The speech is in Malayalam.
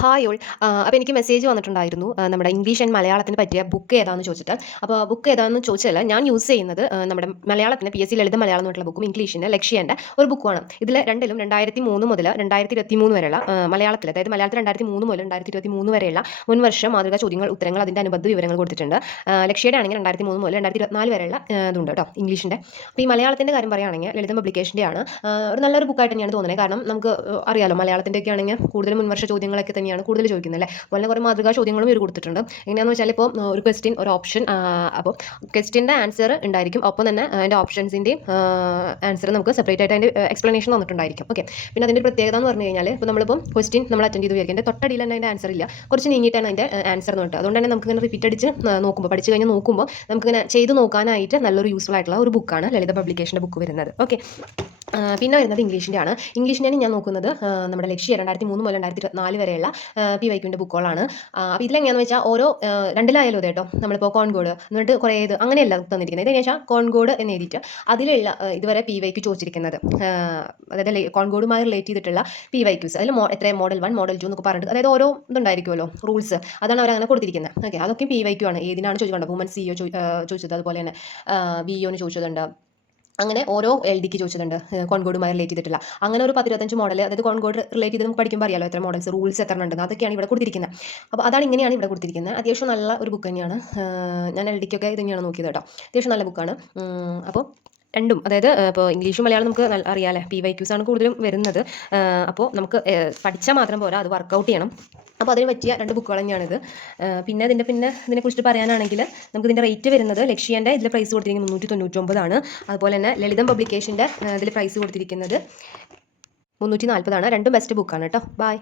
Hi all. അപ്പോൾ എനിക്ക് മെസ്സേജ് വന്നിട്ടുണ്ടായിരുന്നു നമ്മുടെ ഇംഗ്ലീഷ് ആൻഡ് മലയാളത്തിന് പറ്റിയ ബുക്ക് ഏതാണെന്ന് ചോദിച്ചിട്ട്. അപ്പോൾ ബുക്ക് ഏതാണെന്ന് ചോദിച്ചാൽ ഞാൻ യൂസ് ചെയ്യുന്നത് നമ്മുടെ മലയാളത്തിന് PSC ലളിത മലയാളം എന്നുള്ള ബുക്കും ഇംഗ്ലീഷിന് ലക്ഷ്യേൻ്റെ ഒരു ബുക്കുമാണ്. ഇതിൽ രണ്ടിലും 2003 മുതൽ 2023 വരെയുള്ള മലയാളത്തിൽ, അതായത് മലയാളത്തിൽ 2003 മുതൽ 2023 വരെയുള്ള മുൻവർഷം മാതൃകാ ചോദ്യങ്ങൾ, ഉത്തരങ്ങൾ, അതിൻ്റെ അനുബന്ധ വിവരങ്ങൾ കൊടുത്തിട്ടുണ്ട്. ലക്ഷ്യയുടെ ആണെങ്കിൽ 2003 മുതൽ 2024 വരെയുള്ള ഇതുണ്ട് കേട്ടോ ഇംഗ്ലീഷിൻ്റെ. അപ്പോൾ ഈ മലയാളത്തിൻ്റെ കാര്യം പറയുകയാണെങ്കിൽ ലളിതം പബ്ലിക്കേഷൻ്റെ ആണ്. ഒരു നല്ലൊരു ബുക്കായിട്ട് തന്നെയാണ് തോന്നുന്നത്. കാരണം നമുക്ക് അറിയാലോ മലയാളത്തിൻ്റെയൊക്കെ ആണെങ്കിൽ കൂടുതലും മുൻവർഷ ചോദ്യങ്ങളൊക്കെ തന്നെയാണ് കൂടുതൽ ചോദിക്കുന്നത് അല്ലേ. അതുപോലെ കുറേ മാതൃകാ ചോദ്യങ്ങളും ഇവർ കൊടുത്തിട്ടുണ്ട്. എങ്ങനെയാണെന്ന് വെച്ചാൽ ഇപ്പോൾ ഒരു ക്വസ്റ്റ്യൻ, ഒരു ഓപ്ഷൻ, അപ്പോൾ ക്വസ്റ്റ്യൻ്റെ ആൻസർ ഉണ്ടായിരിക്കും, ഒപ്പം തന്നെ അതിൻ്റെ ഓപ്ഷൻസിൻ്റെയും ആൻസർ നമുക്ക് സെപ്പറേറ്റ് ആയിട്ട് അതിൻ്റെ എക്സ്പ്ലനേഷൻ തന്നിട്ടുണ്ടായിരിക്കും. ഓക്കെ, പിന്നെ അതിൻ്റെ പ്രത്യേകത എന്ന് പറഞ്ഞു കഴിഞ്ഞാൽ ഇപ്പോൾ നമ്മളിപ്പോൾ ക്വസ്റ്റ്യൻ നമ്മൾ അറ്റൻഡ് ചെയ്ത് വിചാരിക്കും, എൻ്റെ തൊട്ടടിയിൽ തന്നെ അതിൻ്റെ ആൻസർ ഇല്ല, കുറച്ച് നീങ്ങിയിട്ടാണ് അതിൻ്റെ ആൻസർ എന്ന് പറഞ്ഞിട്ട്. അതുകൊണ്ട് തന്നെ നമുക്ക് ഇങ്ങനെ റിപ്പീറ്റ് അടിച്ച് നോക്കുമ്പോൾ, പഠിച്ച് കഴിഞ്ഞ് നോക്കുമ്പോൾ നമുക്കിങ്ങനെ ചെയ്ത് നോക്കാനായിട്ട് നല്ലൊരു യൂസ്ഫുൾ ആയിട്ടുള്ള ഒരു ബുക്കാണ് ലളിത പബ്ലിക്കേഷൻ്റെ ബുക്ക് വരുന്നത്. ഓക്കെ, പിന്നെ വരുന്നത് ഇംഗ്ലീഷിൻ്റെ ആണ്. ഇംഗ്ലീഷിനാണ് ഞാൻ നോക്കുന്നത് നമ്മുടെ ലക്ഷ്യ 2003 മുതൽ 2024 വരെയുള്ള PYQൻ്റെ ബുക്കുകളാണ്. അപ്പോൾ ഇതിലെങ്ങനെയാണെന്ന് വെച്ചാൽ ഓരോ രണ്ടിലായാലും അതെ കേട്ടോ. നമ്മളിപ്പോൾ കോൺകോഡ് എന്നിട്ട് കുറേ ഇത് അങ്ങനെയല്ല തന്നിരിക്കുന്നത്. ഇതെന്ന് വെച്ചാൽ കോൺകോഡ് എന്ന് എഴുതിയിട്ട് അതിലുള്ള ഇതുവരെ PYQ ചോദിച്ചിരിക്കുന്നത്, അതായത് കോൺകോഡുമായി റിലേറ്റ് ചെയ്തിട്ടുള്ള PYQs, അതിൽ എത്ര മോഡൽ 1, മോഡൽ 2 എന്നൊക്കെ പറഞ്ഞിട്ട്, അതായത് ഓരോ ഇതുണ്ടായിരിക്കുമല്ലോ റൂൾസ്, അതാണ് അവർ അങ്ങനെ കൊടുത്തിരിക്കുന്നത്. ഓക്കെ, അതൊക്കെ PYQ ആണ്. ഏതിനാണ് ചോദിക്കേണ്ടത്? വുമൻ CEO ചോദിച്ചത്, അതുപോലെ തന്നെ VEOന് ചോദിച്ചതുണ്ട്, അങ്ങനെ ഓരോ LDക്ക് ചോദിച്ചിട്ടുണ്ട് കോൺകോഡുമായി റിലേറ്റ് ചെയ്തിട്ടില്ല. അങ്ങനെ ഒരു 10-25 മോഡൽ, അതായത് കോൺകോഡ് റിലേറ്റ് ചെയ്ത് നമുക്ക് പഠിക്കുമ്പോൾ അറിയാലോ എത്ര മോഡൽസ്, റൂൾസ് എത്ര ഉണ്ടെന്ന്, അതൊക്കെയാണ് ഇവിടെ കൊടുത്തിരിക്കുന്നത്. അപ്പോൾ അതാണ് ഇങ്ങനെയാണ് ഇവിടെ കൊടുത്തിരിക്കുന്നത്. അത്യാവശ്യം നല്ല ഒരു ബുക്ക് തന്നെയാണ്. ഞാൻ LDക്കൊക്കെ ഇത് തന്നെയാണ് നോക്കിയത് കേട്ടോ. അത്യാവശ്യം നല്ല ബുക്കാണ്. അപ്പോൾ രണ്ടും, അതായത് ഇപ്പോൾ ഇംഗ്ലീഷും മലയാളം നമുക്ക് അറിയാമല്ലേ, PYQs ആണ് കൂടുതലും വരുന്നത്. അപ്പോൾ നമുക്ക് പഠിച്ചാൽ മാത്രം പോരാ, അത് വർക്കൗട്ട് ചെയ്യണം. അപ്പോൾ അതിന് പറ്റിയ രണ്ട് ബുക്കുകൾ തന്നെയാണിത്. പിന്നെ ഇതിനെക്കുറിച്ച് പറയാനാണെങ്കിൽ നമുക്ക് ഇതിൻ്റെ റേറ്റ് വരുന്നത് ലക്ഷ്യേൻ്റെ ഇതിൽ പ്രൈസ് കൊടുത്തിരിക്കുന്നത് 399 ആണ്. അതുപോലെ തന്നെ ലളിതം പബ്ലിക്കേഷൻ്റെ ഇതിൽ പ്രൈസ് കൊടുത്തിരിക്കുന്നത് 340 ആണ്. രണ്ടും ബെസ്റ്റ് ബുക്കാണ് കേട്ടോ. ബൈ.